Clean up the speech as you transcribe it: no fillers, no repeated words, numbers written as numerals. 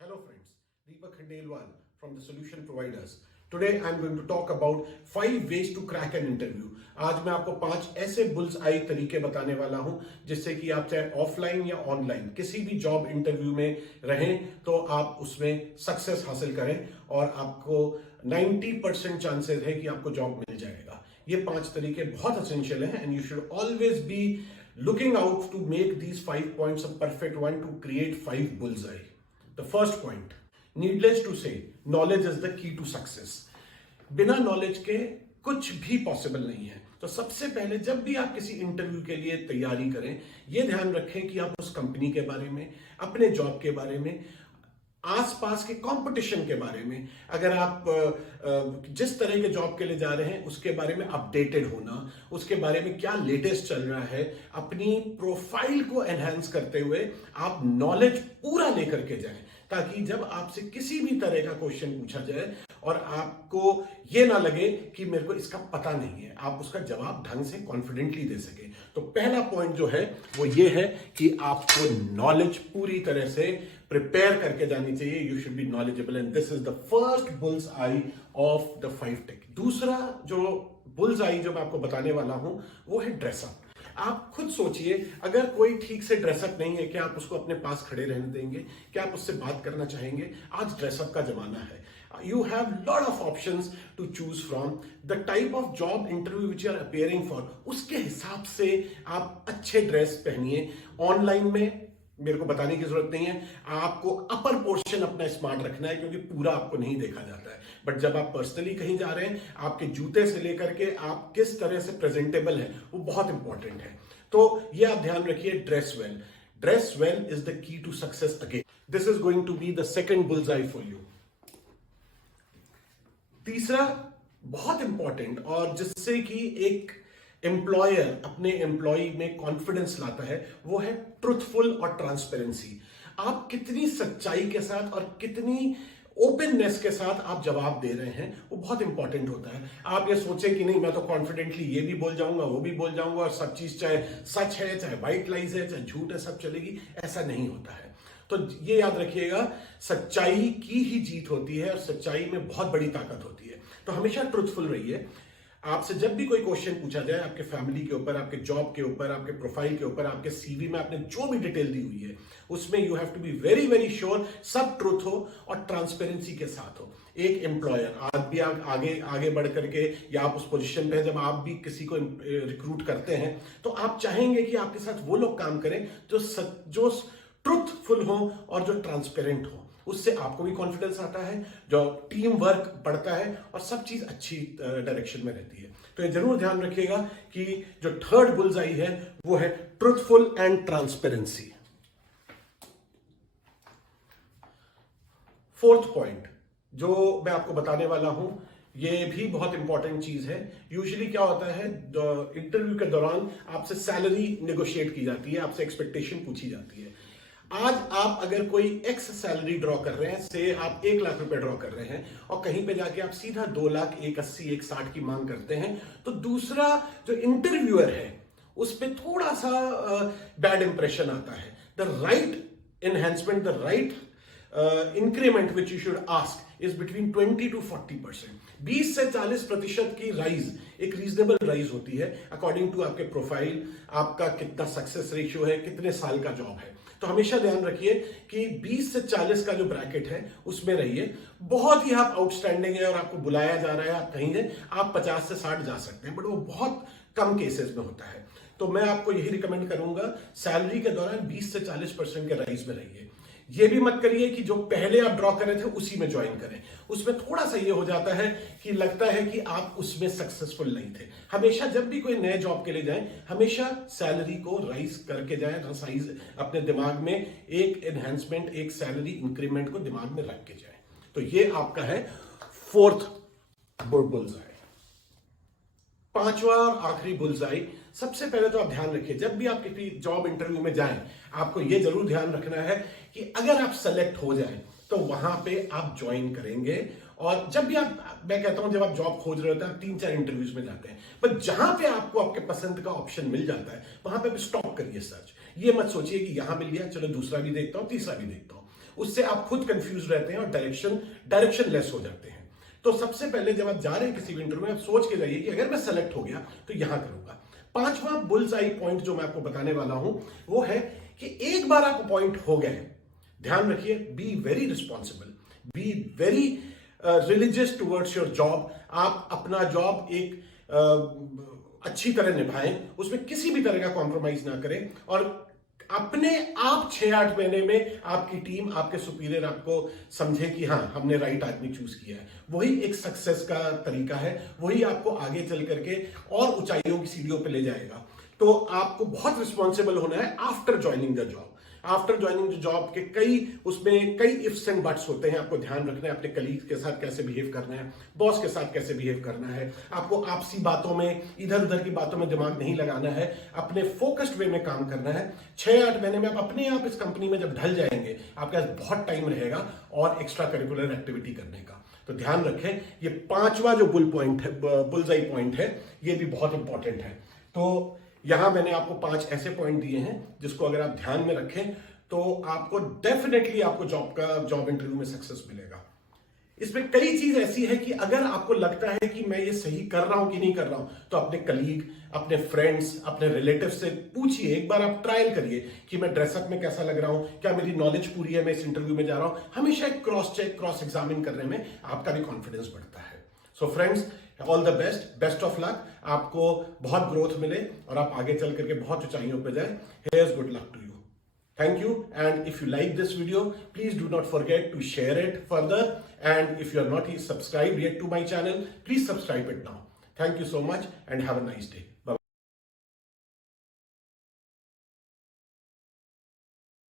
Hello friends, Deepak Khandelwal from the Solution Providers. Today I am going to talk about 5 ways to crack an interview. आज मैं आपको 5 ऐसे bulls आई तरीके बताने वाला हूं जिससे कि आप चाहे ऑफलाइन या ऑनलाइन किसी भी जॉब इंटरव्यू में रहें तो आप उसमें सक्सेस हासिल करें और आपको 90% चांसेस है कि आपको जॉब मिल जाएगा। ये 5 तरीके बहुत एसेंशियल हैं and you should always be looking out to make these 5 points a perfect one to create 5 bullseye. The first point, needless to say, knowledge is the key to success. बिना knowledge के कुछ भी possible नहीं है। तो सबसे पहले जब भी आप किसी इंटरव्यू के लिए तैयारी करें, यह ध्यान रखें कि आप उस कंपनी के बारे में, अपने जॉब के बारे में, आसपास के कंपटीशन के बारे में, अगर आप जिस तरह के जॉब के लिए जा रहे हैं उसके बारे में अपडेटेड होना, उसके बारे में क्या लेटेस्ट चल रहा है, अपनी प्रोफाइल को एनहांस करते हुए आप नॉलेज पूरा लेकर के जाएं, ताकि जब आपसे किसी भी तरह का क्वेश्चन पूछा जाए और आपको ये ना लगे कि मेरे को इसका पता नहीं है, आप उसका जवाब ढंग से कॉन्फिडेंटली दे सके। तो पहला पॉइंट जो है वो ये है कि आपको नॉलेज पूरी तरह से प्रिपेयर करके जानी चाहिए। You should be knowledgeable and this is the first bull's eye of the 5 take. दूसरा जो बुल्स आई जो मैं आपको बताने वाला हूं वो है ड्रेसअप। आप खुद सोचिए, अगर कोई ठीक से ड्रेसअप नहीं है, क्या आप उसको अपने पास खड़े रहने देंगे? क्या आप उससे बात करना चाहेंगे? आज ड्रेसअप का जमाना है। You have lot of options to choose from. The type of job interview which you are appearing for, उसके हिसाब से आप अच्छे ड्रेस पहनिए। ऑनलाइन में मेरे को बताने की जरूरत नहीं है, आपको अपर पोर्शन अपना स्मार्ट रखना है क्योंकि पूरा आपको नहीं देखा जाता है। बट जब आप पर्सनली कहीं जा रहे हैं, आपके जूते से लेकर के आप किस तरह से प्रेजेंटेबल है वो बहुत इंपॉर्टेंट है। तो ये आप ध्यान रखिए, dress well. Dress well is the key to success again. This is going to be the second bullseye for you. तीसरा बहुत इंपॉर्टेंट और जिससे कि एक एम्प्लॉयर अपने एम्प्लॉय में कॉन्फिडेंस लाता है वो है ट्रुथफुल और ट्रांसपेरेंसी। आप कितनी सच्चाई के साथ और कितनी ओपननेस के साथ आप जवाब दे रहे हैं वो बहुत इंपॉर्टेंट होता है। आप ये सोचें कि नहीं मैं तो कॉन्फिडेंटली ये भी बोल जाऊंगा वो भी बोल जाऊंगा और सब चीज चाहे सच है चाहे व्हाइट लाइज है चाहे झूठ है सब चलेगी, ऐसा नहीं होता है। तो ये याद रखिएगा, सच्चाई की ही जीत होती है और सच्चाई में बहुत बड़ी ताकत होती है। तो हमेशा ट्रुथफुल रहिए। आपसे जब भी कोई क्वेश्चन पूछा जाए आपके फैमिली के ऊपर, आपके जॉब के ऊपर, आपके प्रोफाइल के ऊपर, आपके सीवी में आपने जो भी डिटेल दी हुई है उसमें you have to be very very sure सब ट्रुथ हो और ट्रांसपेरेंसी के साथ हो। एक एम्प्लॉयर आज भी आगे बढ़ करके या आप उस पोजीशन पे है, जब आप भी किसी को रिक्रूट करते हैं तो आप चाहेंगे कि आपके साथ वो लोग काम करें जो ट्रुथफुल हो और जो ट्रांसपेरेंट हो। उससे आपको भी कॉन्फिडेंस आता है, जो टीम वर्क बढ़ता है और सब चीज अच्छी डायरेक्शन में रहती है। तो ये जरूर ध्यान रखिएगा कि जो थर्ड बुल्सआई है वो है truthful and transparency. Fourth point जो मैं आपको बताने वाला हूं ये भी बहुत इंपॉर्टेंट चीज है। यूजुअली क्या होता है, इंटरव्यू के दौरान आपसे सैलरी नेगोशिएट की जाती है, आपसे एक्सपेक्टेशन पूछी जाती है। आज आप अगर कोई एक्स सैलरी ड्रॉ कर रहे हैं, से आप 1 लाख रुपए ड्रॉ कर रहे हैं और कहीं पे जाके आप सीधा 2 लाख 180 160 की मांग करते हैं, तो दूसरा जो इंटरव्यूअर है उस पर थोड़ा सा बैड इंप्रेशन आता है। The right enhancement, the right increment which you should ask is between 20 to 40%। 20 से 40% की राइज एक रीजनेबल राइज होती है अकॉर्डिंग टू आपके प्रोफाइल, आपका कितना सक्सेस रेशियो है, कितने साल का जॉब है। तो हमेशा ध्यान रखिए कि 20 से 40 का जो ब्रैकेट है उसमें रहिए। बहुत ही आप आउटस्टैंडिंग है और आपको बुलाया जा रहा है, आप कहीं हैं, आप 50 से 60 जा सकते हैं, बट वो बहुत कम केसेस में होता है। तो मैं आपको यही रिकमेंड करूंगा, सैलरी के दौरान 20 से 40% के राइज में रहिए। ये भी मत करिए कि जो पहले आप ड्रॉ कर रहे थे उसी में ज्वाइन करें। उसमें थोड़ा सा ये हो जाता है कि लगता है कि आप उसमें सक्सेसफुल नहीं थे। हमेशा जब भी कोई नए जॉब के लिए जाएं, हमेशा सैलरी को राइज करके जाएं, साइज अपने दिमाग में एक एनहेंसमेंट, एक सैलरी इंक्रीमेंट को दिमाग में रख के जाएं। तो ये आपका है फोर्थ बुल्सआई। पांचवा और आखिरी बुल्सआई, सबसे पहले तो आप ध्यान रखिए, जब भी आप किसी जॉब इंटरव्यू में जाएं आपको यह जरूर ध्यान रखना है कि अगर आप सेलेक्ट हो जाएं तो वहां पे आप ज्वाइन करेंगे। और जब भी मैं कहता हूं जब आप जॉब खोज रहे होते हैं, आप 3-4 इंटरव्यूज में जाते हैं, पर जहां पे आपको आपके पसंद का ऑप्शन मिल जाता है वहां पे स्टॉप करिए सर्च। ये मत सोचिए कि यहां मिल गया चलो दूसरा भी देखता हूं तीसरा भी देखता हूं। उससे आप खुद कंफ्यूज रहते हैं और डायरेक्शन लेस हो जाते हैं। तो सबसे पहले जब आप जा रहे हैं किसी भी इंटरव्यू में, आप सोच के जाइए कि अगर मैं सेलेक्ट हो गया तो यहां करूंगा। पांचवा बुल्स आई पॉइंट जो मैं आपको बताने वाला हूं वो है कि एक बार आप अपॉइंट हो गए, ध्यान रखिए, be very responsible, be very religious towards your job. आप अपना जॉब एक अच्छी तरह निभाएं, उसमें किसी भी तरह का कॉम्प्रोमाइज ना करें, और अपने आप 6-8 महीने में आपकी टीम, आपके सुपीरियर आपको समझे कि हाँ, हमने राइट आदमी चूज किया है। वही एक सक्सेस का तरीका है, वही आपको आगे चल करके और ऊंचाइयों की सीढ़ियों पे ले जाएगा। तो आपको बहुत रिस्पॉन्सिबल होना है after joining the job. After joining the job के कई इफ्स एंड बट्स होते हैं। आपको ध्यान रखना है अपने कलीग के साथ कैसे बिहेव करना है, बॉस के साथ कैसे बिहेव करना है। आपको आपसी बातों में, इधर उधर की बातों में दिमाग नहीं लगाना है, अपने फोकस्ड वे में काम करना है। 6-8 महीने में आप अपने आप इस कंपनी में जब ढल जाएंगे, आपके पास बहुत टाइम रहेगा और एक्स्ट्रा करिकुलर एक्टिविटी करने का। तो ध्यान रखें, ये पांचवा जो बुल्सआई पॉइंट है, ये भी बहुत इंपॉर्टेंट है। तो यहां मैंने आपको 5 ऐसे पॉइंट दिए हैं जिसको अगर आप ध्यान में रखें तो आपको डेफिनेटली आपको जॉब इंटरव्यू में सक्सेस मिलेगा। इसमें कई चीज ऐसी है कि अगर आपको लगता है कि मैं ये सही कर रहा हूं कि नहीं कर रहा हूं, तो अपने कलीग, अपने फ्रेंड्स, अपने रिलेटिव से पूछिए, एक बार आप ट्रायल करिए कि मैं ड्रेसअप में कैसा लग रहा हूं, क्या मेरी नॉलेज पूरी है, मैं इस इंटरव्यू में जा रहा हूं। हमेशा एक क्रॉस एग्जामिन करने में आपका भी कॉन्फिडेंस बढ़ता है। So friends, all the best of luck, आपको बहुत ग्रोथ मिले और आप आगे चल करके बहुत ऊंचाइयों पे जाए। Here's good luck to you. Thank you, and if you like this video, please do not forget to share it further, and if you are not subscribed yet to my channel, please subscribe it now. Thank you so much and have a nice day.